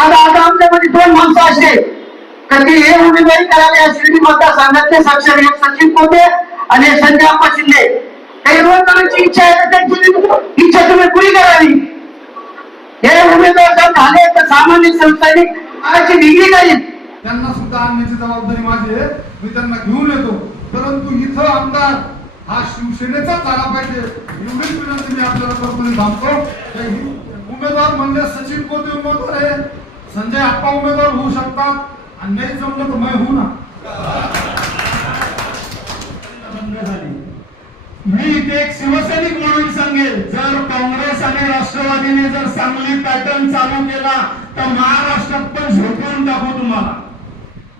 आता आमच्यामध्ये दोन माणसं असे की हे उमेदवारी करायला या शिर्डी मतदारसंघातले साक्षर एक सचिन कोते आणि संजय अप्पा शिंदे. काही रोजगाराची इच्छा आहे तर त्यांची इच्छा तुम्ही पुरी करावी. हे उमेदवार जर झाले तर सामान्य संस्थानिक आची डिग्री काही त्यांना सुद्धा आणण्याची जबाबदारी माझी आहे. मी त्यांना घेऊन येतो. परंतु इथं आमदार हा शिवसेनेचाच झाला पाहिजे एवढीच विनंती मी आपल्याला करतो. थांबतो. उमेदवार म्हणजे सचिन कोते उमेदवार आहे, संजय अप्पा उमेदवार होऊ शकतात आणि नाही जमलं तर मैं होऊ ना. मी इथे एक शिवसैनिक म्हणून सांगेल, जर काँग्रेस आणि राष्ट्रवादीने जर सांगली पॅटर्न चालू केला तर महाराष्ट्रात पण झोपून टाकू तुम्हाला.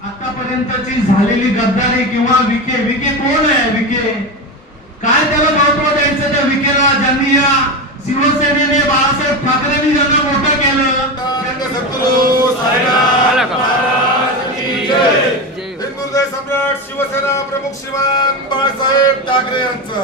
आतापर्यंतची झालेली गद्दारी किंवा विखे कोण आहे? विखे काय त्याला महत्व द्यायचं त्या विखेला? ज्यांनी या शिवसेनेने बाळासाहेब ठाकरेंनी ज्यांना मोठं केलं. हिंदुहृदय सम्राट शिवसेना प्रमुख श्रीमान बाळासाहेब ठाकरे यांचा.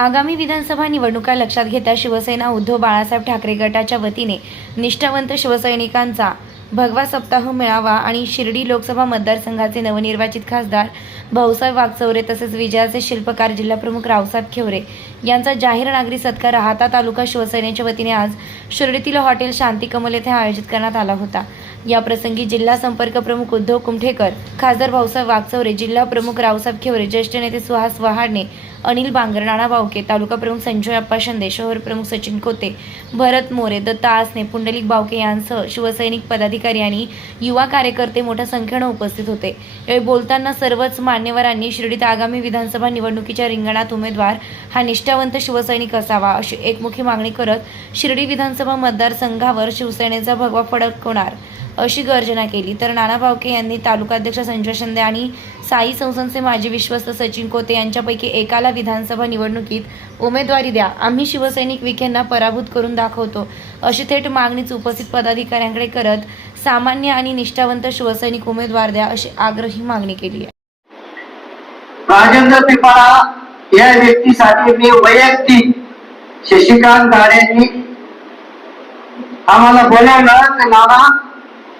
आगामी विधानसभा निवडणुका लक्षात घेता शिवसेना उद्धव बाळासाहेब ठाकरे गटाच्या वतीने निष्ठावंत शिवसैनिकांचा भगवा सप्ताह मेळावा आणि शिर्डी लोकसभा मतदारसंघाचे नवनिर्वाचित खासदार भाऊसाहेब वागचौरे तसेच विजयाचे शिल्पकार जिल्हाप्रमुख रावसाहेब खेवरे यांचा जाहीर नागरी सत्कार राहाता तालुका शिवसेनेच्या वतीने आज शिर्डीतील हॉटेल शांती कमल येथे आयोजित करण्यात आला होता. या प्रसंगी जिल्हा संपर्क प्रमुख उद्धव कुमठेकर, खासदार भाऊसाहेब वागचौरे, जिल्हा प्रमुख रावसाहेब खेवरे, ज्येष्ठ नेते सुहास वहाडणे, अनिल बांगर, नाना बावके, तालुका प्रमुख संजय अप्पा शिंदे, शहर प्रमुख सचिन कोते, भरत मोरे, दत्ता आसने, पुंडलिक बावके यांसह शिवसैनिक पदाधिकारी आणि युवा कार्यकर्ते मोठ्या संख्येने उपस्थित होते. यावेळी बोलताना सर्वच मान्यवरांनी शिर्डीत आगामी विधानसभा निवडणुकीच्या रिंगणात उमेदवार हा निष्ठावंत शिवसैनिक असावा अशी एकमुखी मागणी करत शिर्डी विधानसभा मतदारसंघावर शिवसेनेचा भगवा फडकवणार अशी गर्जना केली. तर नाना बावके यांनी तालुकाध्यक्ष संजय शिंदे आणि साई संस्थानचे माजी विश्वस्त सचिन कोते यांच्यापैकी एकाला विधानसभा निवडणुकीत उमेदवारी द्या, आम्ही शिवसैनिक विखेंना पराभूत करून दाखवतो अशी थेट मागणीच उपस्थित पदाधिकाऱ्यांकडे करत सामान्य आणि निष्ठावंत शिवसैनिक उमेदवार द्या अशी आग्रही मागणी केली आहे. राजेंद्र पिपाळा या व्यक्तीसाठी मी वैयक्तिक शशिकांत गाड्यांनी आम्हाला बोलावलं की नाना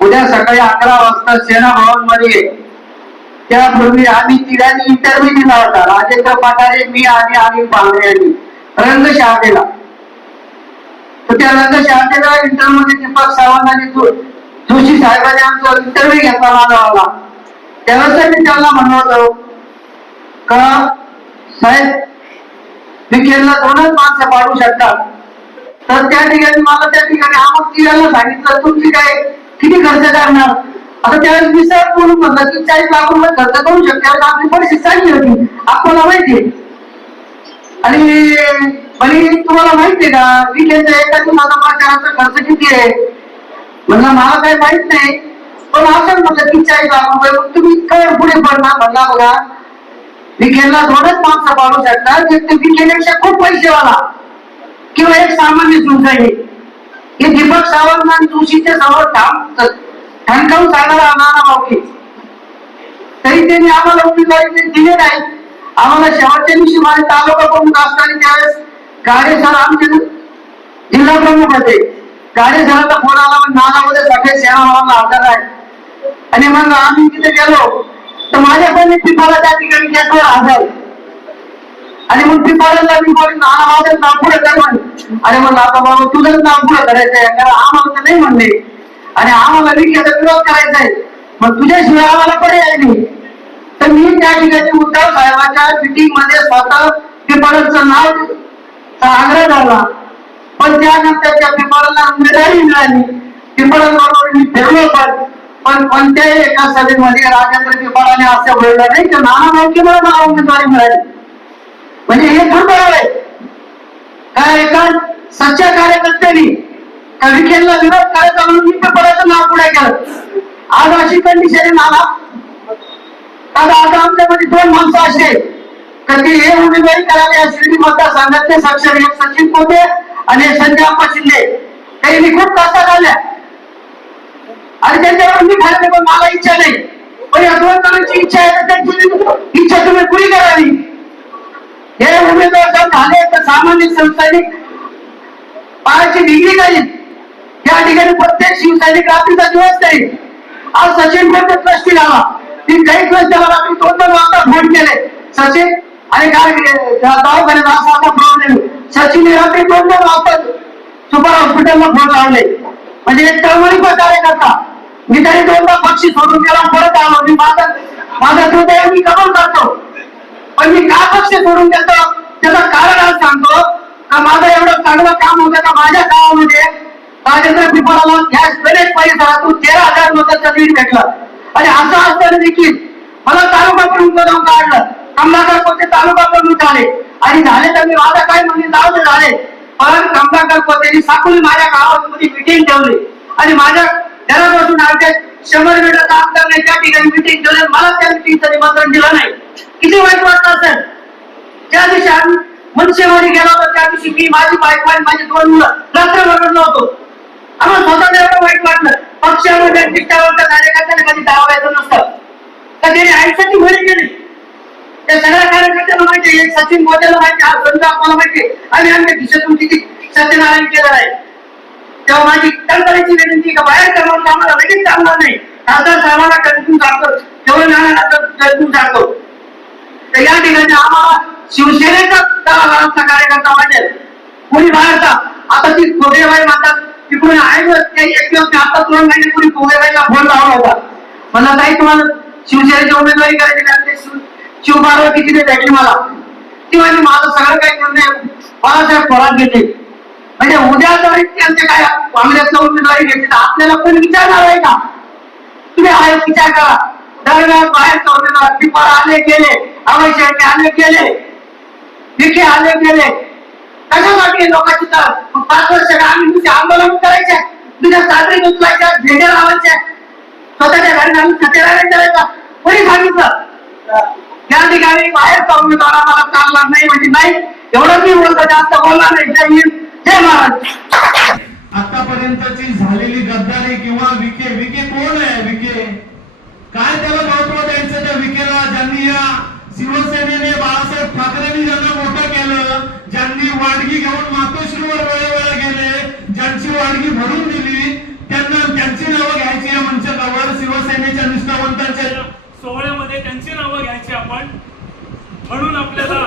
उद्या सकाळी 11 वाजता सेना भवन मध्ये. त्यापूर्वी आम्ही तिघांनी इंटरव्ह्यू दिला होता. राजेंद्र पाटारे, मी आणि अनिल बांगरे यांनी रंगशाळेला. तर त्या रंगशाळेला इंटरव्ह्यू मध्ये दीपक सावंत आणि जोशी साहेबांनी आमचा इंटरव्ह्यू घेतला मला. त्यावेळेस मी त्यांना म्हणलं होतं का साहेब विखेला 2च माणसं पाडू शकतात. तर त्या ठिकाणी मला त्या ठिकाणी आम्हाला तिघांना सांगितलं तुमची काय किती खर्च करणार. आता त्यावेळेस मी साहेब बोलून म्हणलं की 40 लाख रुपये खर्च करू शकतो. आपली परिस्थिती चांगली होती आपल्याला माहितीये. आणि तुम्हाला माहितीये का विखेचा एका दिवसाचा प्रचाराचा खर्च किती आहे? म्हणलं मला काही माहित नाही, पण असं म्हटलं की 40 लाख रुपये. तुम्ही काय पुढे पडणार? म्हणला बघा विखेला 2च माणसं पाडू शकतात, एक ते विखेपेक्षा खूप पैसेवाला किंवा एक सामान्य सुसैनिक. हे दीपक सावंत आणि जोशीच्या समोर ठणकावून सांगणारा नाना बावके. तरी त्यांनी आम्हाला उमेदवारी दिली नाही. आम्हाला शेवटच्या दिवशी माझे तालुका प्रमुख असताना त्यावेळेस गाडे सर आमचे जिल्हा प्रमुख होते. गाडे सरांचा फोन आला, नाना मध्ये सगळे सेना भवनला हजर आहे. आणि मग आम्ही तिथे गेलो तर माझ्या पण पिपाला त्या ठिकाणी गेटवर हजर. आणि मग पिपाला मी बोलली नाना माझं नाव पुढे कर म्हणे. अरे म्हणलं आता बाबा तुझंच नाव पुढे करायचंय, कारण आम्हाला तर नाही म्हणले आणि आम्हाला विखेचा विरोध करायचा आहे, मग तुझ्याशिवाय आम्हाला पर्याय नाही. तर मी त्या ठिकाणी उद्धव साहेबांच्या मीटिंग मध्ये स्वतः पिपाळाचं नाव आग्रह झाला. पण त्यानंतर त्या पिपाळाला उमेदवारी मिळाली. पिपाळाबरोबर मी फिरलो पण कोणत्याही एका सभेमध्ये राजेंद्र पिपाळाने असं बोललं नाही की नाना बावके मला उमेदवारी मिळाली. म्हणजे हे दुर्दैव आहे. काय एका सच्च्या कार्यकर्त्यांनी विखेला विरोध करायचा म्हणून मी पिपाळाचं नाव पुढे केलं. आज अशी कंडिशन आहे नाना. आता आमच्यामध्ये दोन माणसं असे की हे उमेदवारी करायला या शिर्डी मतदारसंघातले साक्षर एक सचिन कोते आणि संजय अप्पा शिंदे. काही खूप कष्ट झाल्या आणि त्यांच्यावर मी खाल्ले, पण मला इच्छा नाही. पण या 2 जणांची इच्छा आहे तर त्यांची इच्छा तुम्ही पुरी करावी. हे उमेदवार जर झाले तर सामान्य संस्थानिक पायाची डिग्री काही शिवसैनिक रात्रीचा दिवस नाही. आज सचिन पण ट्रस्टी झाला. ती काही दिवस त्याला रात्री 2-2 वाजता फोन केले. सचिन आणि काय दवाखान्यात असा प्रॉब्लेम. सचिन रात्री 2-2 वाजता सुपर हॉस्पिटलला फोन लावले. म्हणजे एक तळमळीचा कार्यकर्ता. मी तरी 2दा पक्षी सोडून गेला, परत आलो. मी माझा दुर्दैव मी कबूल करतो. पण मी का पक्ष सोडून देतो त्याचं कारण आज सांगतो का माझं एवढं चांगलं काम होतं का माझ्या गावामध्ये राजेंद्र पिंपळाला गॅस गणेश परिसरातून 13,000 मतांचं लीड भेटलं. आणि असं असताना देखील मला तालुका प्रमुख जाऊन काढलं. कमलाकर कोते तालुका प्रमुख झाले आणि झाले तर मी माझा काय म्हणजे जाऊ झाले. पण कमलाकर कोतेनी साकुली माझ्या गावामध्ये मिटिंग ठेवली आणि माझ्या घरापासून आमच्या 100 मीटर अंतर नाही त्या ठिकाणी मिटिंग ठेवली. मला त्या मिटिंगचं निमंत्रण दिलं नाही. किती वाईट वाटतं असेल. त्या दिवशी आम्ही मनसेमध्ये गेलो होतो. त्या दिवशी मी माझी बायको आणि माझी 2 मुलं रात्रभर रडलो होतो. आम्हाला स्वतःला एवढं वाईट वाटलं. पक्षामध्ये निष्ठावंत कार्यकर्त्याने कधी दावायचं नसतं तर त्याने आयुष्याची भरी केली. त्या सगळ्या कार्यकर्त्यांना माहिती आहे, सचिन मोदीला माहिती आहे, संत आपल्याला माहिती आहे आणि आमच्या खिशातून किती सत्यनारायण केलं आहे. तेव्हा माझी तळतळीची विनंती का बाहेर करणार आम्हाला लगेच चालणार नाही. खासदार साहेबांना कधीतून सांगतो, तेवढं नाना कधीतून सांगतो. तर या ठिकाणी आम्हाला शिवसेनेचा कार्यकर्ता पाहिजे, कोणी बाहेरचा. आता ती कोगेबाई म्हणतात की कोणी आहे एक दिवस आता 2 महिने कोणी कोगेबाईला फोन लावला होता. मला ताई तुम्हाला शिवसेनेची उमेदवारी करायची कारण ते शिवपार्वती तिथे भेटली मला. ती म्हणजे माझं सगळं काही निर्णय बाळासाहेब थोरात घेतले. म्हणजे उद्या जरी त्यांचे काय काँग्रेसला उमेदवारी घेतली तर आपल्याला कोणी विचारणार आहे का? तुम्ही आहे विचार करा. दरम्यान बाहेरचा उमेदवार पिंपळ आले गेले, अभय शेळके आले गेले, विखे आले गेले. कशासाठी लोकांची तर 5 वर्ष आम्ही तुझे आंदोलन करायचे, तुझ्या चादरी उचलायच्या, झेंडे लावायचे, स्वतःच्या घरी आम्ही सत्यनारायण करायचा. कोणी सांगितलं? त्या ठिकाणी बाहेरचा उमेदवार आम्हाला चालणार नाही म्हणजे नाही. एवढं मी बोलतो, जास्त बोलणार नाही. जय हिंद, जय महाराज. आतापर्यंतची झालेली गद्दारी किंवा विखे कोण आहे? विखे काय त्याला महत्व द्यायचं त्या विखेला? ज्यांनी या शिवसेनेने बाळासाहेब ठाकरेंनी ज्यांना मोठं केलं, ज्यांनी वाडगी घेऊन मातोश्रीवर वेळोवेळी गेले, ज्यांची वाडगी भरून दिली, त्यांची नावं घ्यायची या मंचकावर. शिवसेनेच्या निष्ठावंतांच्या सोहळ्यामध्ये त्यांची नावं घ्यायची आपण. म्हणून आपल्याला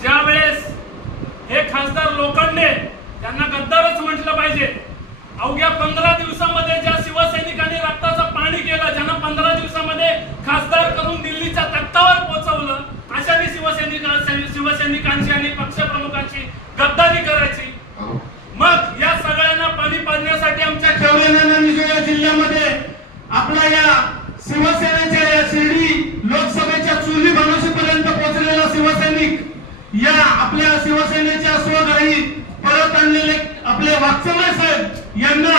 ज्या वेळेस हे खासदार लोखंडे त्यांना गद्दारच म्हटलं पाहिजे. अवघ्या 15 दिवसामध्ये ज्या शिवसैनिकांनी रक्ताचं पाणी केलं, ज्यांना 15 दिवसामध्ये खासदार करून दिल्लीच्या तख्तावर पोहोचवलं, अशाने शिवसैनिकांची आणि पक्षप्रमुखांची गद्दारी करायची. मग या सगळ्यांना पाणी पाजण्यासाठी आमच्या खेळवण्याच्या जिल्ह्यामध्ये आपला या शिवसेनेच्या या शिर्डी लोकसभेच्या चुली बनवशीपर्यंत पोहोचलेला शिवसैनिक, या आपल्या शिवसेनेच्या स्वग्राही परत आणलेले आपले वात्सल्य साहेब यांना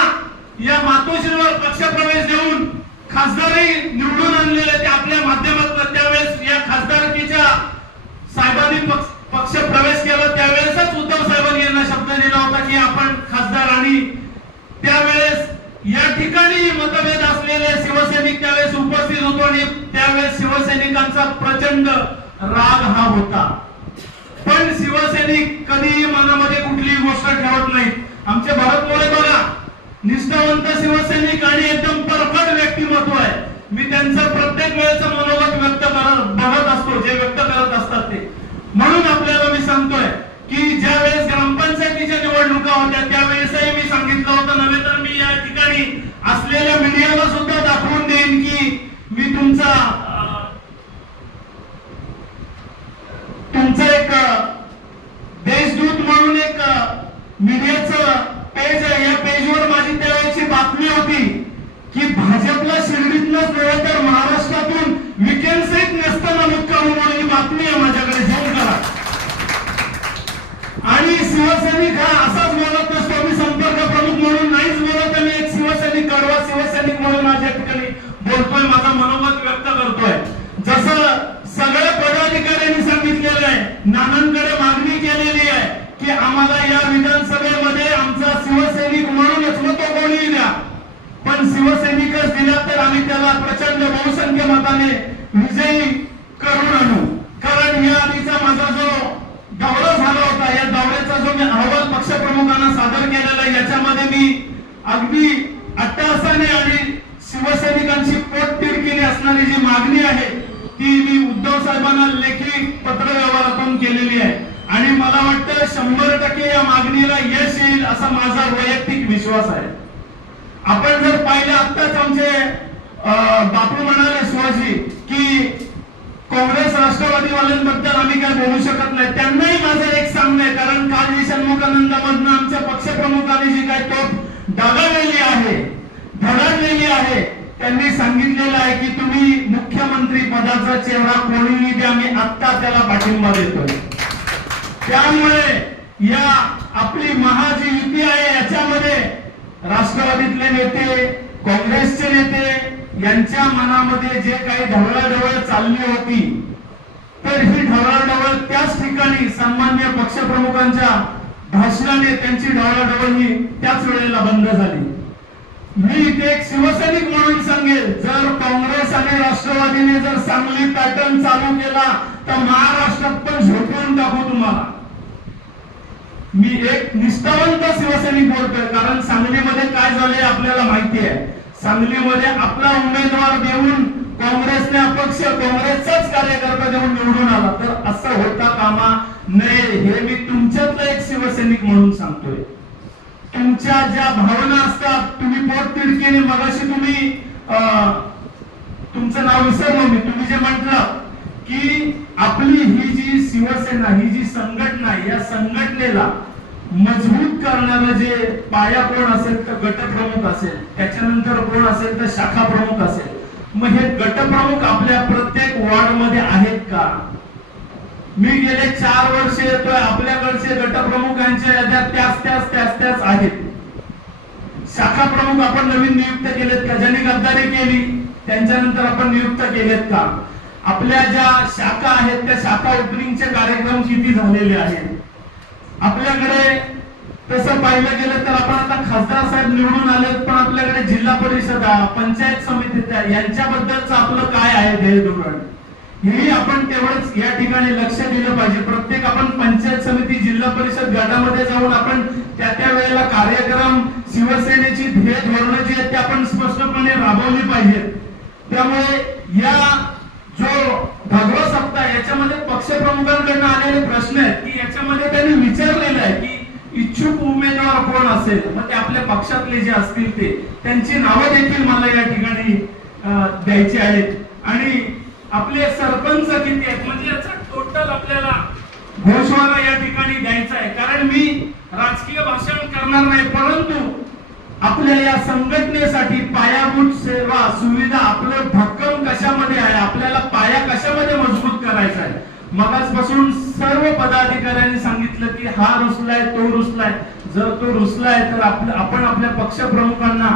या मातोश्रीवर पक्षप्रवेश देऊन खासदारही निवडून आणलेले ते आपल्या माध्यमातून. त्यावेळेस या खासदारकीच्या साहेबांनी पक्षप्रवेश केला त्यावेळेसच उद्धव साहेबांनी यांना शब्द दिला होता की आपण खासदार. आणि त्यावेळेस या ठिकाणी मतभेद असलेले शिवसैनिक त्यावेळेस उपस्थित होतो आणि त्यावेळेस शिवसैनिकांचा प्रचंड राग हा होता. पण शिवसैनिक कधीही मनामध्ये कुठलीही गोष्ट ठेवत नाहीत. आमचे भरत मोरे बघा, निष्ठावंत शिवसैनिक आणि एकदम परफेक्ट व्यक्तिमत्व आहे. मी त्यांचं प्रत्येक वेळेचं मनोगत बघत असतो, जे व्यक्त करत असतात ते. म्हणून आपल्याला मी सांगतोय की ज्या वेळेस ग्रामपंचायतीच्या निवडणुका होत्या त्यावेळेसही मी सांगितलं होतं, नव्हे तर मी या ठिकाणी असलेल्या मीडियाला सुद्धा दाखवून देईन की मी तुमचा एक देशदूत म्हणून एक मीडियाचं पेज आहे. या पेजवर माझी त्यावेळेची बातमी होती की भाजपला शिर्डीतनंच नव्हे तर महाराष्ट्रातून विकेंडसहित नसतं नमूद करून ही बातमी आहे माझ्याकडे, घेऊन करा. आणि शिवसैनिक हा असाच बोलत नसतो, मी संपर्क प्रमुख म्हणून नाहीच बोलत, मी एक शिवसैनिक कडवा शिवसैनिक म्हणून माझ्या ठिकाणी बोलतोय, माझा मनोगत व्यक्त करतोय. जसं सगळ्या पदाधिकाऱ्यांनी सांगितलेलं आहे, नानांकडे मागणी केलेली आहे की आम्हाला या विधानसभेमध्ये आमचा शिवसैनिक म्हणूनच, मग तो आपल्याला प्रचंड बहुसंख्य मताने विजयी करून आणू. कारण या आधीचा माझा जो दौरा झाला होता, या दौऱ्याचा जो मी अहवाल पक्षप्रमुखांना सादर केलेला आहे, याच्यामध्ये मी अगदी अट्टहासाने आणि शिवसैनिकांची पोटतिडकीने असणारी जी मागणी आहे ती मी उद्धव साहेबांना लेखी पत्र व्यवहारातून केलेली आहे. आणि मला वाटतं 100% या मागणीला यश येईल असा माझा वैयक्तिक विश्वास आहे. आपण जर पाहिलं, आत्ताच आमचे बापू म्हणाले सुहाजी की काँग्रेस राष्ट्रवादीवाल्यांबद्दल आम्ही काय बोलू शकत नाही. त्यांनाही माझं एक सांगणं आहे, कारण काल षण्मुखानंदामधनं आमच्या पक्षप्रमुखांनी जी काय तोफ डागाळलेली आहे, धडाडलेली आहे, त्यांनी सांगितलेलं आहे की तुम्ही मुख्यमंत्री पदाचा चेहरा कोणीही द्या, मी आत्ता त्याला पाठिंबा देतोय. त्यामुळे या आपली महाजी युती आहे याच्यामध्ये राष्ट्रवादीतले नेते, काँग्रेसचे नेते यांच्या मनामध्ये जे काही ढवळाढवळ चालली होती, तर ही ढवळाढवळ त्याच ठिकाणी सन्मान्य पक्षप्रमुखांच्या भाषणाने त्यांची ढवळाढवळ ही त्याच वेळेला बंद झाली. मी इथे एक शिवसैनिक म्हणून सांगेल, जर काँग्रेस आणि राष्ट्रवादीने जर सांगली पॅटर्न चालू केला तर महाराष्ट्रात पण झोपवून टाकू तुम्हाला. मी एक निष्ठावंत शिवसैनिक बोलतोय, कारण सांगलीमध्ये काय झालंय आपल्याला माहिती आहे. सांगलीमध्ये आपला उमेदवार देऊन काँग्रेसने अपक्ष काँग्रेसचाच कार्यकर्ता देऊन निवडून आला, तर असं होता कामा नये. हे मी तुमच्यातला एक शिवसैनिक म्हणून सांगतोय. तुमच्या ज्या भावना असतात, तुम्ही पोटतिडकीने मगाशी तुम्ही तुमचं नाव विसरलो मी, तुम्ही जे म्हटलं की आपली ही जी शिवसेना, ही जी संघटना आहे, या संघटनेला मजबूत करणारं जे पाया कोण असेल तर गटप्रमुख असेल, त्याच्यानंतर कोण असेल तर शाखा प्रमुख असेल. मग हे गटप्रमुख आपल्या प्रत्येक वॉर्ड मध्ये आहेत का? मी गेले 4 वर्ष येतोय, आपल्याकडचे गटप्रमुखांच्या याद्या त्याच आहेत. शाखा प्रमुख आपण नवीन नियुक्त केलेत का? ज्यांनी गद्दारी केली त्यांच्यानंतर आपण नियुक्त केलेत का? आपल्या ज्या शाखा आहेत त्या शाखा ओपनिंगचे कार्यक्रम किती झालेले आहेत? आपल्याकडे तसं पाहिलं गेलं तर आपण आता खासदार साहेब निवडून आलेत, पण आपल्याकडे जिल्हा परिषद, पंचायत समिती यांच्याबद्दलच आपलं काय आहे ध्येय धोरण, हेही आपण तेवढंच या ठिकाणी लक्ष दिलं पाहिजे. प्रत्येक आपण पंचायत समिती, जिल्हा परिषद गटामध्ये जाऊन आपण त्या वेळेला कार्यक्रम, शिवसेनेची ध्येय धोरणं जी आहेत ते आपण स्पष्टपणे राबवली पाहिजेत. त्यामुळे या जो भगवा सप्ताह याच्यामध्ये पक्षप्रमुखांकडून आलेले प्रश्न आहेत की याच्यामध्ये त्यांनी विचारलेलं आहे की इच्छुक उमेदवार कोण असेल, मग ते आपल्या पक्षातले जे असतील ते त्यांची नावं देखील मला या ठिकाणी द्यायची आहेत. आणि आपले सरपंच किती आहेत, म्हणजे याचा टोटल आपल्याला घोषवारा या ठिकाणी द्यायचा आहे. कारण मी राजकीय भाषण करणार नाही, परंतु आपल्या या संघटनेसाठी पायाभूत सेवा सुविधा आपलं भक्कम कशामध्ये आहे, आपल्याला पाया कशामध्ये मजबूत करायचा आहे. मगाचपासून सर्व पदाधिकाऱ्यांनी सांगितलं की हा रुसलाय, तो रुसलाय. जर तो रुसलाय तर आपण आपल्या पक्षप्रमुखांना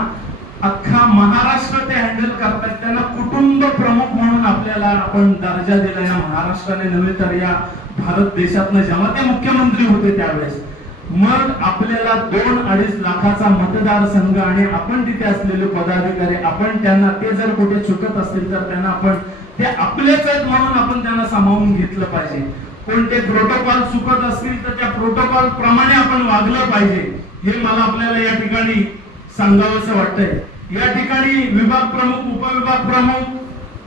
अख्खा महाराष्ट्र ते हँडल करतात, त्यांना कुटुंब प्रमुख म्हणून आपल्याला आपण दर्जा दिला या महाराष्ट्राने, नव्हे तर या भारत देशातनं जेव्हा ते मुख्यमंत्री होते त्यावेळेस. मग आपल्याला 2-2.5 लाखाचा मतदारसंघ आणि आपण तिथे असलेले पदाधिकारी, आपण त्यांना ते जर कुठे चुकत असतील तर त्यांना आपण ते आपलेच आहेत म्हणून आपण त्यांना सामावून घेतलं पाहिजे. कोणते प्रोटोकॉल चुकत असतील तर त्या प्रोटोकॉल प्रमाणे आपण वागलं पाहिजे, हे मला आपल्याला या ठिकाणी सांगावंसं वाटतंय. या ठिकाणी विभाग प्रमुख, उपविभाग प्रमुख,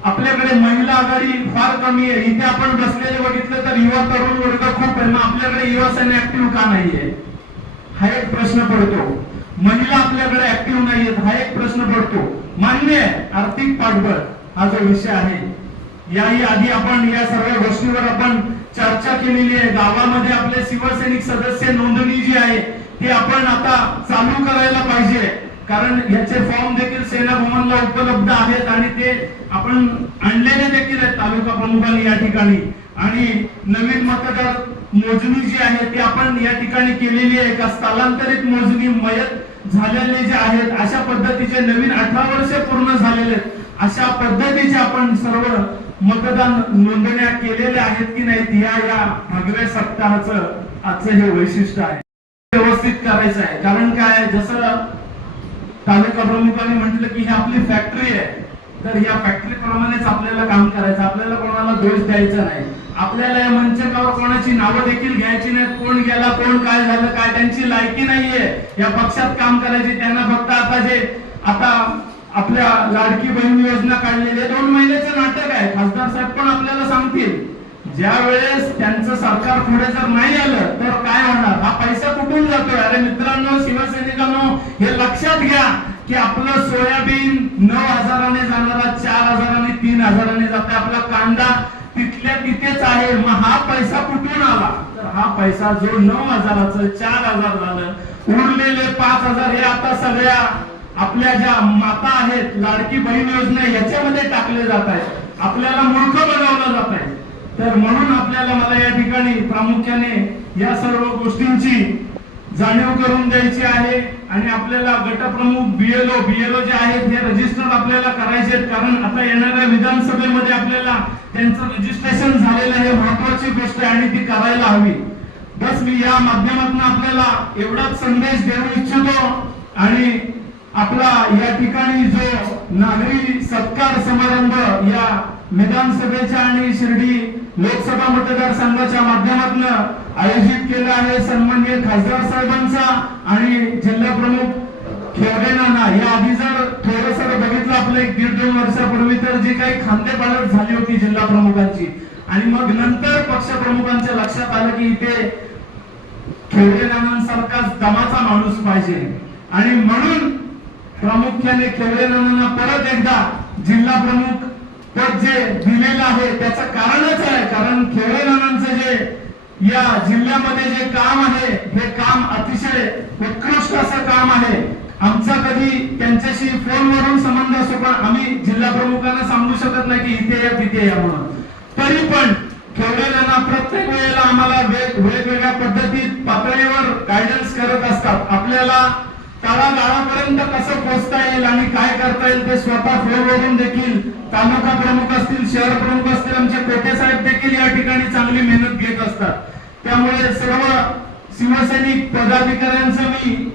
आपल्याकडे महिला आघाडी फार कमी आहे. इथे आपण बसलेले बघितलं तर युवा तरुण वर्ग खूप आहे, मग आपल्याकडे युवा सेना ऍक्टिव्ह का नाहीये हा एक प्रश्न पडतो. महिला आपल्याकडे ऍक्टिव्ह नाहीयेत हा एक प्रश्न पडतो. मान्य आहे, आर्थिक पाठबळ हा जो विषय आहे, याही आधी आपण या सर्व गोष्टीवर आपण चर्चा केलेली आहे. गावामध्ये आपले शिवसैनिक सदस्य नोंदणी जी आहे ती आपण आता चालू करायला पाहिजे, कारण याचे फॉर्म देखील सेना भवनला उपलब्ध आहेत आणि ते आपण आणलेले देखील आहेत तालुका प्रमुखांनी या ठिकाणी. आणि नवीन मतदार मोजणी जी आहे ती आपण या ठिकाणी केलेली आहे. का स्थलांतरित मोजणी, मयत झालेले जे आहेत अशा पद्धतीचे नवीन 18 वर्ष पूर्ण झालेले अशा पद्धतीचे आपण सर्व मतदान नोंदण्या केलेल्या आहेत की नाही, या भगव्या सप्ताहाचं आजचं हे वैशिष्ट्य आहे. व्यवस्थित करायचं आहे, कारण काय, जसं तालुका प्रमुखांनी म्हटलं की ही आपली फॅक्टरी आहे, तर या फॅक्टरी प्रमाणेच आपल्याला काम करायचं, आपल्याला कोणाला दोष द्यायचा नाही, आपल्याला या मंचकावर कोणाची नावं देखील घ्यायची नाहीत, कोण गेला कोण काय झालं काय त्यांची लायकी नाहीये या पक्षात काम करायची. त्यांना फक्त आता आपल्या लाडकी बहीण योजना काढलेली आहे, 2 महिन्याचं नाटक आहे. खासदार साहेब पण आपल्याला सांगतील ज्या वेळेस त्यांचं सरकार पुढे जर नाही आलं तर काय होणार, हा पैसा कुठून जातोय. अरे मित्रांनो, शिवसैनिकांनो, हे लक्षात घ्या की आपलं सोयाबीन 9,000ने जाणारा 4,000 3,000ने जाते, आपला कांदा तिथल्या तिथेच आहे. मग हा पैसा कुठून आला, तर हा पैसा जो 9,000चं 4,000 झालं, उरलेले 5,000 हे आता सगळ्या आपल्या ज्या माता आहेत लाडकी बहीण योजना याच्यामध्ये टाकले जात आहेत, आपल्याला मूर्ख बनवलं जात आहे. तर म्हणून आपल्याला मला या ठिकाणी प्रामुख्याने या सर्व गोष्टींची जाणीव करून द्यायची आहे. आणि आपल्याला गटप्रमुख बीएलओ जे आहेत हे रजिस्टर आपल्याला करायचे आहेत, कारण आता येणाऱ्या विधानसभेमध्ये आपल्याला त्यांचं रजिस्ट्रेशन झालेलं हे महत्वाची गोष्ट आहे आणि ती करायला हवी. बस मी या माध्यमातून आपल्याला एवढाच संदेश देऊ इच्छितो. आणि आपला या ठिकाणी जो नागरी सत्कार समारंभ या विधानसभेच्या आणि शिर्डी लोकसभा मतदारसंघाच्या माध्यमातून आयोजित केला आहे, सन्माननीय खासदार साहेबांचा आणि जिल्हा प्रमुख खेरडे नाना. या आधी जर थोडस बघितलं आपलं 1-1.5-2 वर्षापूर्वी तर जी काही खांदेपालट झाली होती जिल्हा प्रमुखांची, आणि मग नंतर पक्ष प्रमुखांच्या लक्षात आलं की इथे खेरडे नानांसारखाच दमाचा माणूस पाहिजे. आणि म्हणून प्रामुख्याने खेरडे नानांना परत एकदा जिल्हा प्रमुख पद जे दिलेलं आहे त्याचं कारणच आहे, कारण खेरडे नानांचं जे या जिल्ह्यामध्ये जे काम आहे हे काम अतिशय उत्कृष्ट असं काम आहे. आमचा कधी त्यांच्याशी फोनवरून संबंध असो, पण आम्ही जिल्हा प्रमुखांना सांगू शकत नाही की इथे या तिथे या म्हणून. तरी पण खेरडे नाना प्रत्येक वेळेला आम्हाला वेगवेगळ्या पद्धतीत पातळीवर गायडन्स करत असतात. आपल्याला तळागाळापर्यंत कसं पोहोचता येईल आणि काय करता येईल ते स्वतः फोनवरून देखील तालुका प्रमुख असतील, शहर प्रमुख असतील, आमचे कोटे साहेब देखील या ठिकाणी चांगली मेहनत घेत असतात. त्यामुळे सर्व शिवसैनिक पदाधिकाऱ्यांचं मी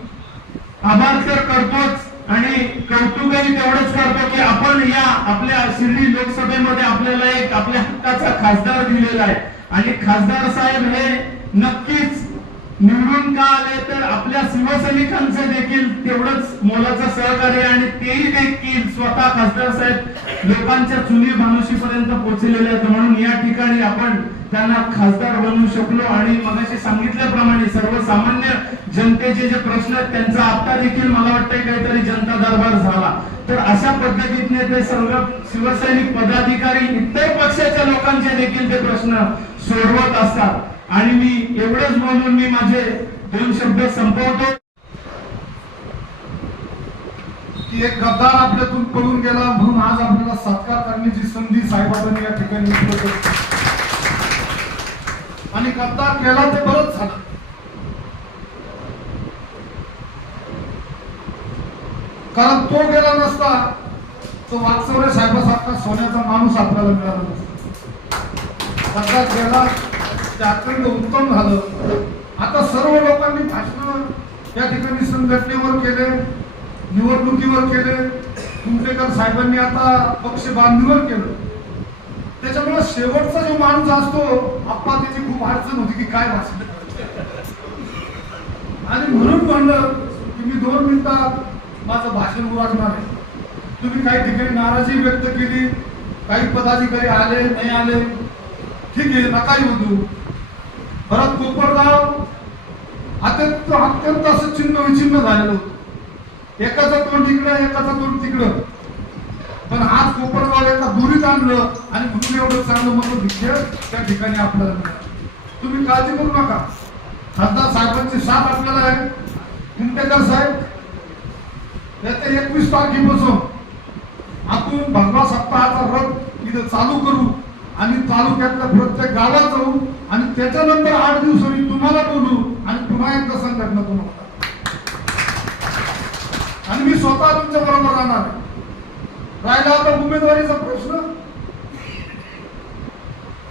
आभार तर करतोच आणि कौतुकही तेवढंच करतो की आपण या आपल्या शिर्डी लोकसभेमध्ये आपल्याला एक आपल्या हक्काचा खासदार दिलेला आहे. आणि खासदार साहेब हे नक्कीच निवडून का आले तर आपल्या शिवसैनिकांचं देखील तेवढंच मोलाचं सहकार्य, आणि तेही देखील स्वतः खासदार साहेब लोकांच्या चुली भानुशीपर्यंत पोहोचलेले आहेत. म्हणून या ठिकाणी आपण त्यांना खासदार बनवू शकलो. आणि मगाशी सांगितल्याप्रमाणे सर्वसामान्य जनतेचे जे प्रश्न आहेत त्यांचा आता देखील मला वाटतंय काहीतरी जनता दरबार झाला. तर अशा पद्धतीने ते सर्व शिवसैनिक पदाधिकारी इतर पक्षाच्या लोकांचे देखील ते प्रश्न सोडवत असतात. आणि मी एवढंच बोलून मी माझे 2 शब्द संपवतो की एक गद्दार आपल्यातून पळून गेला म्हणून आज आपल्याला सत्कार करण्याची संधी साहेबांनी या ठिकाणी उपलब्ध केली. आणि गद्दार केला ते बरंच झालं. कारण तो गेला नसता तो वाकचौरे साहेबासारखा सोन्याचा माणूस आपल्याला मिळाला नसता. गद्दार गेला ते अत्यंत उत्तम झालं. आता सर्व लोकांनी भाषण या ठिकाणी संघटनेवर केले, निवडणुकीवर केले, कुमटेकर साहेबांनी आता पक्ष बांधणीवर केलं. त्याच्यामुळे शेवटचा जो माणूस असतो आप्पा त्याची खूप अडचण होती की काय भाषण, आणि म्हणून म्हणलं की मी 2 मिनिटात माझं भाषण उरकणार आहे. तुम्ही काही ठिकाणी नाराजी व्यक्त केली, काही पदाधिकारी आले नाही आले, ठीक आहे, नका येऊ देऊ. परत कोपरगाव अत्यंत असं चिन्ह विचिन्न झालेलं होतं. एकाचं तोंड तिकडं, एकाचं तोंड तिकडं. पण आज कोपरगाव एका दुरीत आणलं आणि म्हणून एवढं चांगलं मत त्या ठिकाणी आपल्याला मिळालं. तुम्ही काळजी करू नका, खासदार साहेबांची साथ आपल्याला आहे. कुमटेकर साहेब येत्या 21 तारखेपासून आपण भगवा सप्ताहाचा रथ इथं चालू करू आणि तालुक्यातल्या प्रत्येक गावात जाऊ आणि त्याच्यानंतर 8 दिवसांनी तुम्हाला बोलू आणि पुन्हा एकदा संघटना तुम्हाला, आणि मी स्वतः तुमच्या बरोबर राहणार. राहिला आता उमेदवारीचा प्रश्न,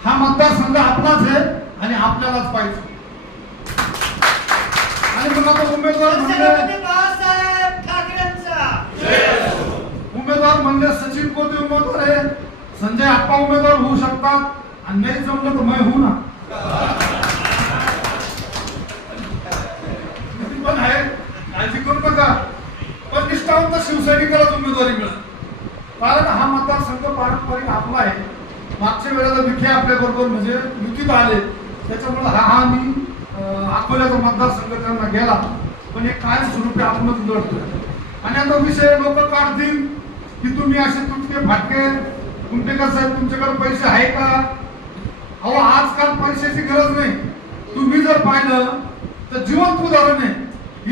हा मतदारसंघ आपलाच आहे आणि आपल्यालाच पाहिजे. आणि मग आता उमेदवार म्हणले सचिन कोते भाजपा उमेदवार होऊ शकतात आणि नाही जमलं तर मैं होऊ ना. पण आहे, काळजी करू नका. पण निष्ठावंत शिवसैनिकालाच उमेदवारी मिळेल. कारण हा मतदारसंघ पारंपरिक आपला आहे. मागच्या वेळेला विखे आपल्या बरोबर म्हणजे युतीत आले, त्याच्यामुळे हा मी अकोल्याचा मतदारसंघ त्यांना गेला. पण एक कायमस्वरूपी आपणच लढतोय. आणि आता विषय लोक काढतील की तुम्ही असे तुटके फाटके. कुंटेकर साहेब, तुमच्याकडे पैसे आहे का? अहो, आजकाल पैशाची गरज नाही. तुम्ही जर पाहिलं तर जिवंत उदाहरण आहे.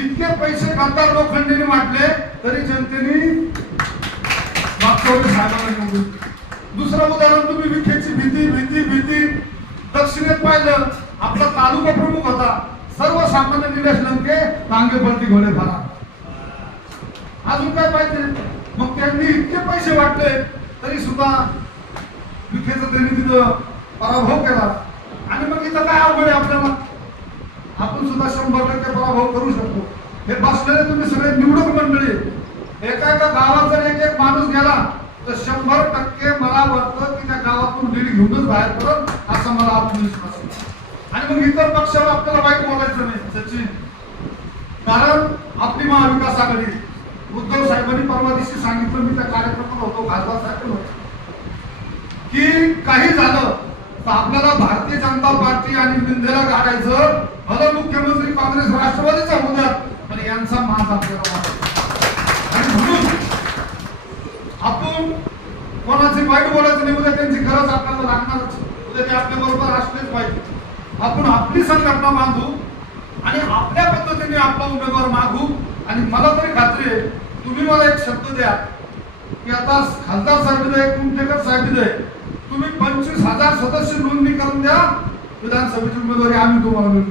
इतके पैसे गद्दार लोखंडेने वाटले तरी जनतेने मागच्या वेळी साहेबांना निवडून. दुसरं उदाहरण तुम्ही विखेची भीती दक्षिणेत पाहिलं. आपला तालुका प्रमुख होता सर्वसामान्य निलेश लंके, टांगे पलटी घोडे फरा. अजून काय पाहिजे? मग त्यांनी इतके पैसे वाटले तरी सुद्धा विखेचा त्यांनी तिथं पराभव केला. आणि मग इथं काय अवघड आहे आपल्याला? आपण सुद्धा 100% पराभव करू शकतो. हे बसलेले तुम्ही सगळे निवडक मंडळी. एका गावात जर एक माणूस गेला तर 100% मला वाटतं की त्या गावातून लीड घेऊनच बाहेर पडत, असा मला आत्मविश्वास आहे. आणि मग इतर पक्षाला आपल्याला वाईट बोलायचं नाही सचिन. कारण आपली महाविकास आघाडी, उद्धव साहेबांनी परवा दिवशी सांगितलं, मी त्या कार्यक्रमात होतो, खासदार साहेब होतो, की काही झालं तर आपल्याला भारतीय जनता पार्टी आणि बिंदेला काढायचं. भलं मुख्यमंत्री काँग्रेस राष्ट्रवादीचा होऊ द्या, पण यांचा मान आपल्याला वाटतो. आणि म्हणून आपण कोणाची वाईट बोलायचं नाही. उद्या त्यांची गरज आपल्याला लागणारच. उद्या ते आपल्या बरोबर असलेच पाहिजे. आपण आपली संघटना बांधू आणि आपल्या पद्धतीने आपला उमेदवार मागू. आणि मला तरी खात्री आहे, तुम्ही मला एक शब्द द्या की आता खासदार साहेब दे, कुंटेकर साहेब दे, तुम्ही 25,000 सदस्य नोंदणी करून द्या, विधानसभेची उमेदवारी आम्ही तुम्हाला मिळू.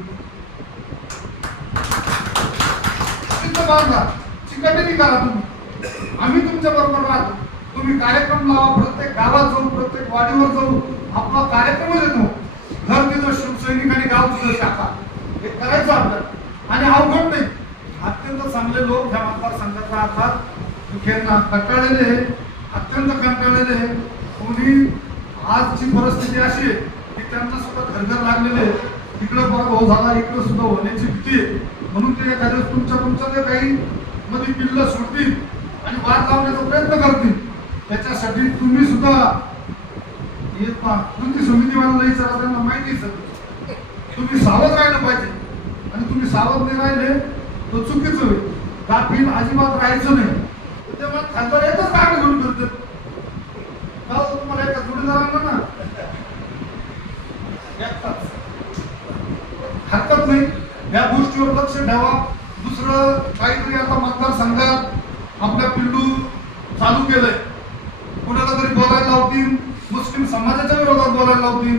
चिकटणी करा तुम्ही, आम्ही तुमच्या बरोबर राहतो. तुम्ही कार्यक्रम लावा, प्रत्येक गावात जाऊ, प्रत्येक वाडीवर जाऊ, आपला कार्यक्रम येतो. घर तिथं शिवसैनिक आणि गाव तिथं शाखा, हे करायचं आपल्याला. आणि अवघड नाही. अत्यंत चांगले लोक ह्या मतदारसंघात राहतात. विखेंना कंटाळलेले, अत्यंत कंटाळलेले. कोणी आजची परिस्थिती अशी आहे की त्यांना सुद्धा घरघर लागलेले. इकडं पराभव झाला, इकडं सुद्धा होण्याची भीती आहे. म्हणून ते एखाद्या तुमच्या जे काही मध्ये पिल्लं सोडतील आणि वाद लावण्याचा प्रयत्न करतील. त्याच्यासाठी तुम्ही सुद्धा येत ना, कोणती समितीवाला विचारा, त्यांना माहिती सगळं. तुम्ही सावध राहिलं पाहिजे. आणि तुम्ही सावध नाही राहिले तर चुकीचं होईल. गाफील अजिबात राहायचं नाही. तेव्हा खासदार एकच काढ घेऊन फिरतात. काल तुम्हाला एका जोडीदारांना ना एकटाच हरकत नाही. या गोष्टीवर लक्ष ठेवा. दुसरं काहीतरी आता मतदारसंघात आपल्या पिल्लू चालू केलंय. कुणाला तरी बोलायला लावतील, मुस्लिम समाजाच्या विरोधात बोलायला लावतील.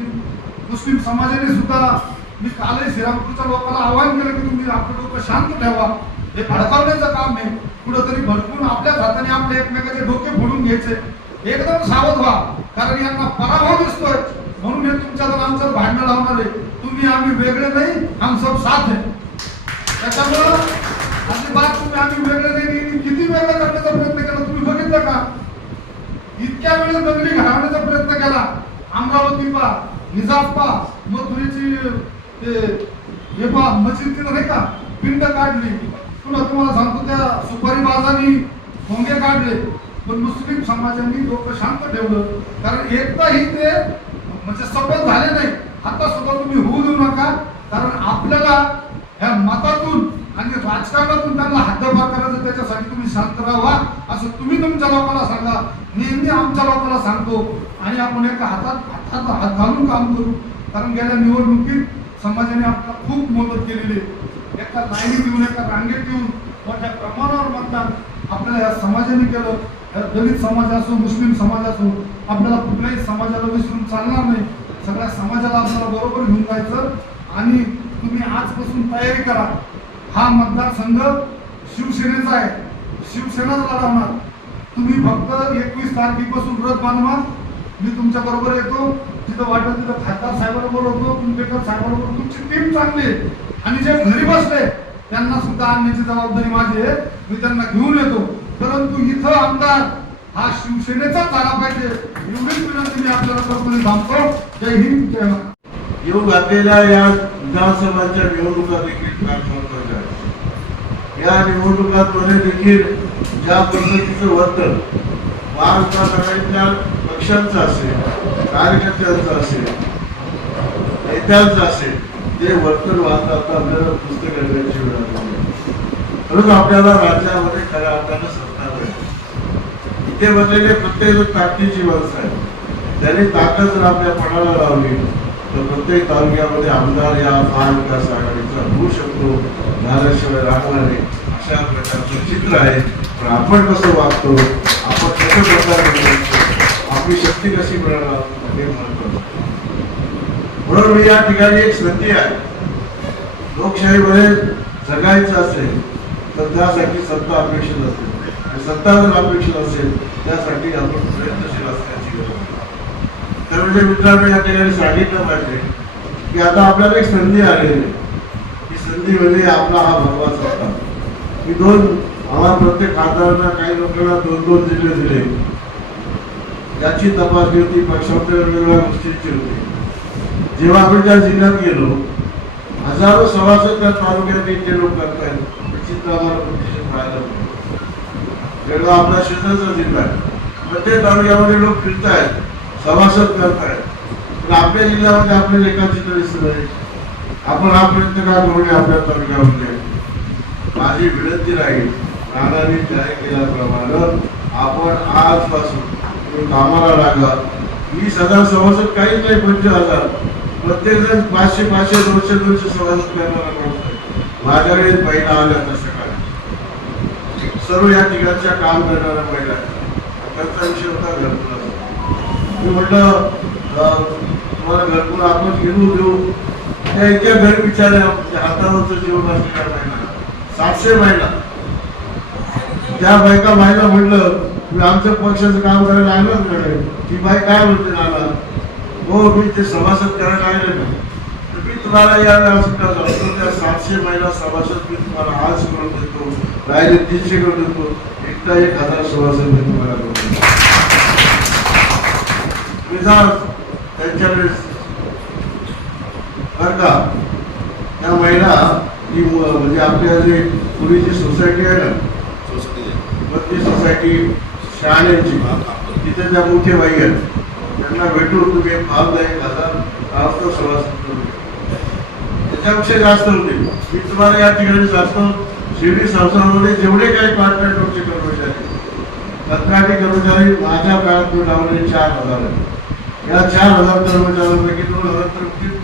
मुस्लिम समाजाने सुद्धा, मी कालही श्रीरामपूरच्या लोकांना आवाहन केलं की तुम्ही आपलं डोकं शांत ठेवा. हे भडकावण्याचं काम नाही. कुठंतरी भडकून आपल्याच हाताने आपल्या एकमेकाचे डोके फोडून घ्यायचे. एकदम सावध व्हा. कारण यांना पराभव दिसतोय म्हणून हे तुमच्यात आमच्यात भांडण लावणार आहे. तुम्ही आम्ही वेगळे नाही, हम सब साथ है. त्याच्यामुळं अजिबात तुम्ही आम्ही वेगळे नाही. किती वेगळं करण्याचा प्रयत्न केला तुम्ही बघितलं का? इतक्या वेळेस दंगली घडवण्याचा प्रयत्न केला. अमरावती पा, निजाम पा, मथुरेची हे पा, मस्जिद तिथं नाही का पिंड काढली. पुन्हा तुम्हाला सांगतो त्या सुपारी बाजांनी भोंगे काढले. पण मुस्लिम समाजाने डोकं शांत ठेवलं. कारण एकदाही ते म्हणजे सफल झाले नाही. आता सुद्धा तुम्ही होऊ देऊ नका. कारण आपल्याला ह्या मतातून आणि राजकारणातून त्यांना हद्दपार करायचं. त्याच्यासाठी तुम्ही शांत राहा असं तुम्ही तुमच्या लोकांना सांगा. नेहमी आमच्या लोकांना सांगतो. आणि आपण एका हातात हात घालून काम करू. कारण गेल्या निवडणुकीत समाजाने आपल्याला खूप मदत केलेली आहे. एका लाईनीत येऊन, एका रांगेत येऊन मोठ्या प्रमाणावर मतदान आपल्याला या समाजाने केलं. दलित समाज असो, मुस्लिम समाज असो, आपल्याला कुठल्याही समाजाला विसरून चालणार नाही. सगळ्या समाजाला आपल्याला बरोबर घेऊन जायचं. आणि तुम्ही आजपासून तयारी करा. हा मतदारसंघ शिवसेनेचा आहे. शिवसेनाच लढवणार. तुम्ही फक्त 21 तारखेपासून रथ बांधवा. मी तुमच्या बरोबर येतो. जिथं वाटत तिथं खासदार साहेबांना बोलवतो, कुंटेकर साहेबांना बोलवतो. तुमची टीम चांगली आहे. आणि जे घरी बसले त्यांना सुद्धा आणण्याची जबाबदारी माझी आहे. मी त्यांना घेऊन येतो. परंतु इथं आमदार हा शिवसेनेचाच झाला पाहिजे एवढीच विनंती मी आपल्याला करतो आणि थांबतो. जय हिंद जय महाराष्ट्र. येऊ घातलेल्या या विधानसभाच्या निवडणुका देखील फार महत्वाच्या आहेत. या निवडणुकांमध्ये देखील ज्या पद्धतीचं वर्तन महाराष्ट्र आघाडीतल्या पक्षांचं असेल, कार्यकर्त्यांचं असेल, नेत्यांचं असेल, ते वर्तन वाहता आपल्याला पुस्तक करण्याची वेळ आली. म्हणून आपल्याला राज्यामध्ये खऱ्या अर्थानं सत्ता मिळेल. इथे बसलेले प्रत्येक ताकदीची माणसं आहे. त्यांनी ताकद जर आपल्या पणाला लावली तर प्रत्येक तालुक्यामध्ये आमदार या महाविकास आघाडीचा होऊ शकतो, झाल्याशिवाय राहणार नाही, अशा प्रकारचं चित्र आहे. पण आपण कसं वागतो, आपण कसं प्रकार करतो, आपली शक्ती कशी मिळणार हे महत्वाचं. म्हणून मी या ठिकाणी एक संधी आहे. लोकशाहीमध्ये जगायचं असेल तर त्यासाठी सत्ता अपेक्षित असेल, आणि सत्ता जर अपेक्षित असेल त्यासाठी आपण प्रयत्नशील असण्याची गरज आहे. तर म्हणजे मित्रांनो, या ठिकाणी सांगितलं पाहिजे की आता आपल्याला एक संधी आलेली आहे. ही संधी म्हणजे आपला हा भगवा सत्ता. मी आम्हाला प्रत्येक खासदारांना, काही लोकांना 2-2 जिल्हे दिले. याची तपासणी होती, पक्षांच्या वेगवेगळ्या गोष्टींची होती. जेव्हा आपण त्या जिल्ह्यात गेलो, हजारो सभासद त्या तालुक्यात जे लोक करतायत ते चित्र आम्हाला प्रतिष्ठित पाहायला मिळतं. जळगाव आपला शेजारचा जिल्हा आहे, प्रत्येक तालुक्यामध्ये लोक फिरतायत, सभासद करतायत. पण आपल्या जिल्ह्यामध्ये आपल्याला एका चित्र दिसत नाही. आपण हा प्रयत्न का करू नये आपल्या तालुक्यामध्ये? माझी विनंती राहील, नानांनी जाहीर केल्याप्रमाणे आपण आजपासून कामाला लागा. 20,000 सभासद काहीच नाही, 25,000. प्रत्येक जण 500, 200 सभासद करणारा माणूस आहे. माझ्याकडे महिला आल्या तसं काय सर्व या ठिकाणच्या काम करणाऱ्या महिला त्यांचा विषय होता घरकुलाचा. मी म्हटलं तुम्हाला घरकुल आपण घेऊन देऊ. त्या इतक्या घर विचारल्या हातावरचं जीवन असलेल्या महिला 700 महिला. त्या बायका बायला म्हटलं तुम्ही आमच्या पक्षाचं काम करायला आलं कडे. ती बाई काय म्हणते, नाना हो मी ते सभासद करायला आले ना, तर मी तुम्हाला या व्यासपीठात असतो त्या 700 महिला सभासद मी तुम्हाला आज करून देतो, राहिले 300 करून देतो, एकदा 1,000 सभासद मी तुम्हाला करून देतो. त्यांच्याकडे बरं का त्या महिला ही म्हणजे आपल्या जे पूर्वीची सोसायटी आहे ना, ती सोसायटी शहाण्यांची, तिथे त्या मोठे बाई आहेत, त्यांना भेटून तुम्ही 1,000 सभासद करून त्याच्यापेक्षा जास्त होते. मी तुम्हाला या ठिकाणी जातो शिर्डी संस्थांमध्ये जेवढे काही कॉन्ट्रॅक्टरचे कर्मचारी, कंत्राटी कर्मचारी माझ्या काळात मी लावले 4,000 आहे. या 4,000 कर्मचाऱ्यांपैकी 2,000 तर होतील,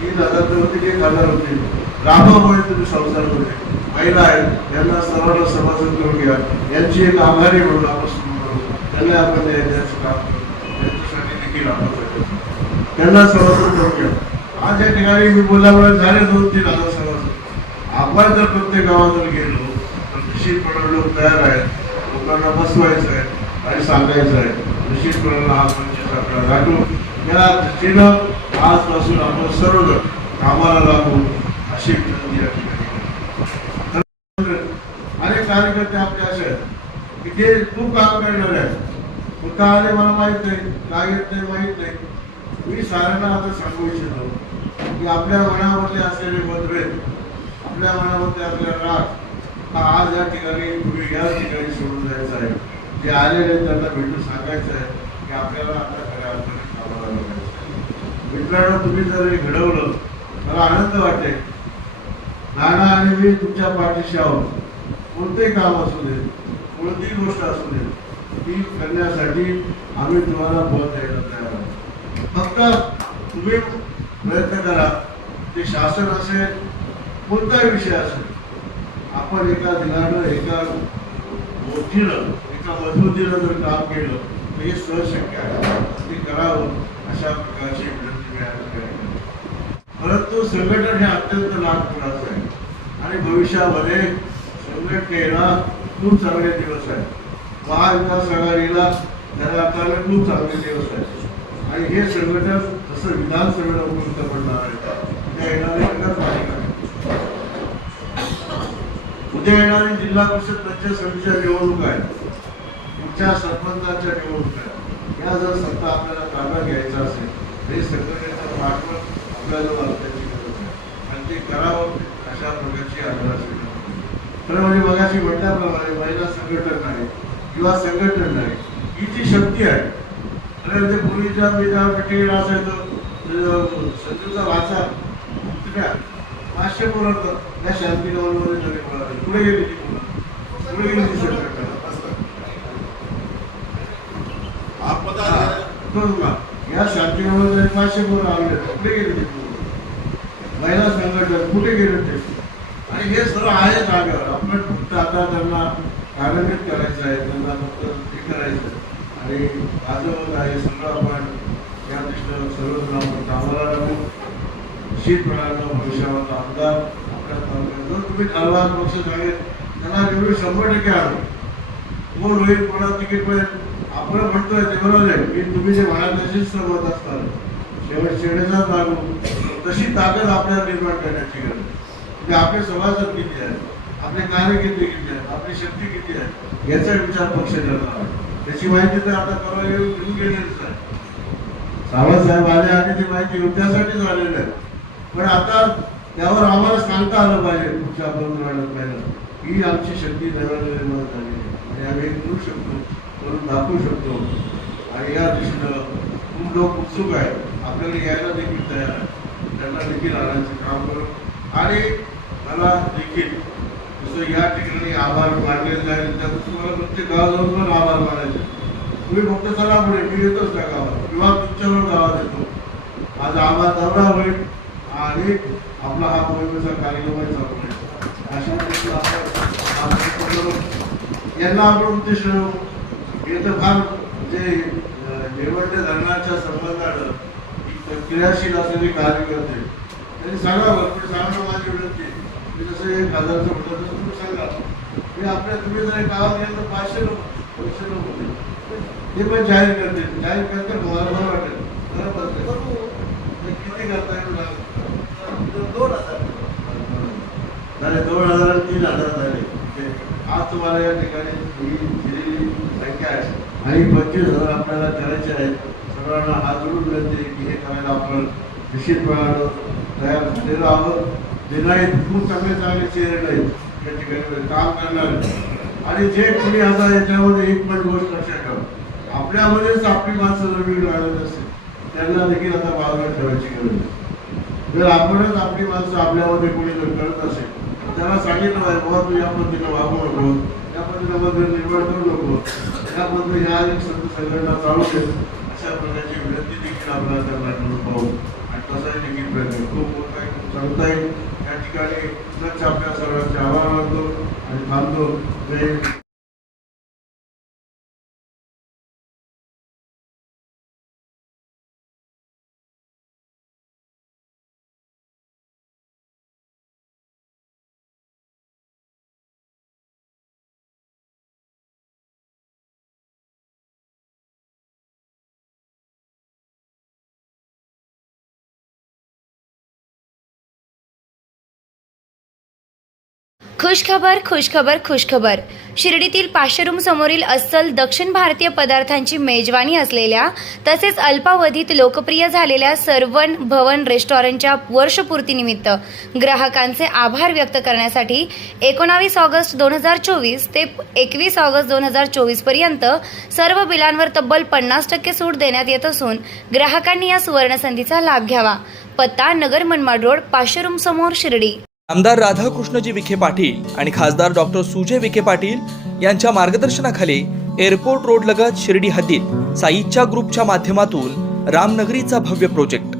3,000 तर होतील, 1,000 होतील. रामामुळे तुम्ही संसार होते महिला आहेत, यांना सर्वांना सभासद करून घ्या. यांची एक आभारी म्हणून आपण सुरू करू, त्यांना आपण याचं काम करू, त्यांच्यासाठी देखील आपण त्यांना सभासद करून घ्या. आज या ठिकाणी मी बोलल्यामुळे झाले 2-3,000 सभासद. आपण जर प्रत्येक गावात गेलो तर निश्चितपणे लोक तयार आहेत, लोकांना बसवायचं आहे आणि सांगायचं आहे. निश्चितपणे हा 25 आकडा गाठू. या दृष्टीनं आजपासून आपण सर्वजण कामाला लागू अशी विनंती या ठिकाणी. अनेक कार्यकर्ते आपले असे आहेत की ते खूप काम करणार आहेत, कुठं आले मला माहित नाही, काय येत नाही माहित नाही. मी साऱ्यांना आता सांगू इच्छितो की आपल्या मनामधले असलेले मतभेद, आपल्या मनामध्ये असलेला राग हा आज या ठिकाणी तुम्ही या ठिकाणी सोडून जायचं आहे. जे आलेले त्यांना भेटून सांगायचं आहे की आपल्याला आता खऱ्या अर्थाने कामाला लागायचं आहे. मित्रांनो, तुम्ही जर हे घडवलं मला आनंद वाटेल. नाना आणि मी तुमच्या पाठीशी आहोत. कोणतेही काम असू दे, कोणतीही गोष्ट असू दे, ती करण्यासाठी आम्ही तुम्हाला बळ द्यायला तयार आहोत. फक्त तुम्ही प्रयत्न करा. ते शासन असेल, कोणताही विषय असेल, आपण एका दिलानं, एका मोठीनं, एका मजबूतीनं जर काम केलं तर हे सहज शक्य आहे. ते करावं अशा प्रकारची विनंती मी आज करतो. परंतु संघटन हे अत्यंत लाभपूर्ण आहे आणि भविष्यामध्ये संघटनेला खूप चांगले दिवस आहेत. महाविकास आघाडीला त्याला आपल्याला खूप चांगले दिवस आहेत आणि हे संघटन जसं विधानसभेला उपयुक्त पडणार आहे त्या येणारी नगरपालिका, उद्या येणारी जिल्हा परिषद पंचायत समितीच्या निवडणूक आहेत. पुढच्या सरपंचाच्या निवडणुका या जर सत्ता आपल्याला ताब्यात घ्यायचा असेल हे संघटनेचं पाठबळ आपल्याला त्याची गरज आहे आणि ते करावं अशा प्रकारची आढळाची खरं म्हणजे मगाशी म्हटल्याप्रमाणे महिला संघटन नाही, युवा संघटन नाही, ही जी शक्ती आहे. खरं म्हणजे पूर्वीच्या मी ज्या मिटिंगला असायचो संजूचा वाचा उतऱ्या 500 मुलं त्या शांतीनगरमध्ये नवीन मुलं पुढे गेली ती मुलं पुढे गेली ती संघटना या शांतीनगरमध्ये 500 मुलं आले कुठे गेले ते महिला संघटन कुठे गेले ते आणि हे सर्व आहे जागेवर. आपण फक्त आता त्यांना कार्यान्वित करायचं आहे, त्यांना फक्त हे करायचं आणि आजोबा आहे सगळं आपण या दृष्टीनं सर्वजण आपण कामाला लागू. निश्चितपणानं भविष्यावर आमदार आपल्या तालुक्यात जर तुम्ही कालवार पक्ष सांगेल त्यांना निवडून 100% आणू. कोण होईल कोणा तिकीट मिळेल आपण म्हणतोय ते बरोबर आहे. मी तुम्ही जे म्हणाल तशीच सहमत असतात शेवटचाच लागू तशी ताकद आपल्याला निर्माण करण्याची गरज आहे. म्हणजे आपले सभासद किती आहेत, आपले कार्यकर्ते किती आहेत, आपली शक्ती किती आहे याचा विचार पक्ष करणार आहे. त्याची माहिती तर आता परवा येऊन गेलेलीच आहे. सावंतसाहेब आले आणि ती माहिती घेऊन त्यासाठीच आलेलं आहे. पण आता त्यावर आम्हाला सांगता आलं पाहिजे पुढच्या 2 महिन्यात ही आमची शक्ती निर्माण झाली आणि आम्ही करू शकतो, करून दाखवू शकतो आणि या दृष्टीनं खूप लोक उत्सुक आहेत, आपल्याला यायला देखील तयार आहे. त्यांना देखील आणायचं काम करू आणि मला देखील जसं या ठिकाणी आभार मानले जाईल त्यात तुम्हाला प्रत्येक गाव जाऊन पण आभार मानायचे. तुम्ही फक्त चला पुढे मी येतोच त्या गावात किंवा तुमच्यावर गावात येतो. माझा आभार दौरा होईल आणि आपला हा मोहिमेचा कार्यक्रम चालू आहे. अशा यांना आपण उद्देश येतं फार जे निवडणूक धरणाच्या संबंधानं क्रियाशील असलेले कार्यकर्ते त्यांनी सांगावं. पण सांगणं माझी विनंती आहे. मी जसं 1000चं म्हटलं तसं तुम्ही सांगा. मी आपल्या तुम्ही जर गावात गेलं तर 500 लोक 200 लोक होते ते पण जाहीर करते. जाहीर करते मला बरं वाटेल किती करता येईल 2000 झाले 2000 आणि 3000 झाले. आज तुम्हाला या ठिकाणी ही दिलेली संख्या आहे आणि 25,000 आपल्याला करायचे आहेत. सर्वांना हात जोडून विनंती की हे करायला आपण निश्चितपणानं तयार झालेलो आहोत. जे नाहीत खूप चांगले चेहरे नाहीत या ठिकाणी काम करणार आणि जे कोणी आता याच्यामध्ये एक पण गोष्ट लक्षात ठेवा, आपल्यामध्येच आपली माणसं जर वेळ लागत असेल त्यांना देखील आता बाजूला ठेवायची गरज आहे. जर आपणच आपली माणसं आपल्यामध्ये कोणी जर करत असेल त्याला सांगितलं पाहिजे बाबा तू या पद्धतीनं वागू नको, या पद्धतीनं मध्ये निर्माण करू नको, या पद्धतीने या संघटना चालू आहे अशा प्रकारची विनंती देखील आपल्याला त्यांना करून पाहू आणि तसाही देखील प्रयत्न खूप मोठा सांगता येईल. या ठिकाणी आपल्या सर्वांचे आभार मानतो आणि थांबतो. जय खुशखबर खुशखबर खुशखबर. शिर्डीतील पाशेरूम समोरील अस्सल दक्षिण भारतीय पदार्थांची मेजवानी असलेल्या तसेच अल्पावधीत लोकप्रिय झालेल्या सर्वन भवन रेस्टॉरंटच्या वर्षपूर्तीनिमित्त ग्राहकांचे आभार व्यक्त करण्यासाठी 19 ऑगस्ट 2024 ते 21 ऑगस्ट 2024 पर्यंत सर्व बिलांवर तब्बल 50% सूट देण्यात येत असून ग्राहकांनी या सुवर्णसंधीचा लाभ घ्यावा. पत्ता नगर मनमाड रोड, पाशेरूम समोर, शिर्डी. आमदार राधाकृष्णजी विखे पाटील आणि खासदार डॉक्टर सुजय विखे पाटील यांच्या मार्गदर्शनाखाली एअरपोर्ट रोड लगत शिर्डी हद्दीत साईच्या ग्रुपच्या माध्यमातून रामनगरीचा भव्य प्रोजेक्ट.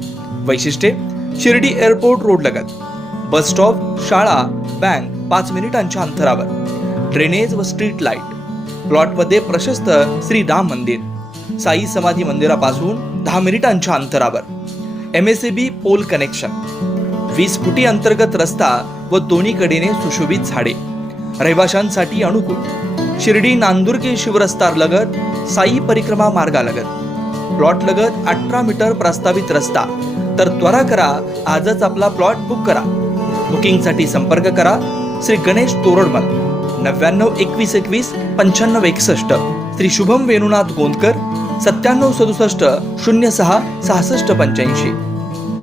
वैशिष्ट्ये: शिर्डी एअरपोर्ट रोड लगत बस स्टॉप, शाळा, बँक 5 मिनिटांच्या अंतरावर, ड्रेनेज व स्ट्रीट लाईट. प्लॉटमध्ये प्रशस्त श्री राम मंदिर, साई समाधी मंदिरापासून 10 मिनिटांच्या अंतरावर, MSAB पोल कनेक्शन, 20 फुटी अंतर्गत रस्ता व दोन्ही कडेने सुशोभित झाडे. रहिवाशांसाठी अनुकूल. शिर्डी नांदुर्गे शिवरस्ता लगत साई परिक्रमा मार्गालगत. प्लॉट लगत 18 मीटर प्रस्तावित रस्ता. तर त्वरा करा, आजच आपला प्लॉट बुक करा. बुकिंगसाठी संपर्क करा श्री गणेश तोरडमल 99 21 21 95 61. श्री शुभम वेणुनाथ गोंदकर 9767 06 6585.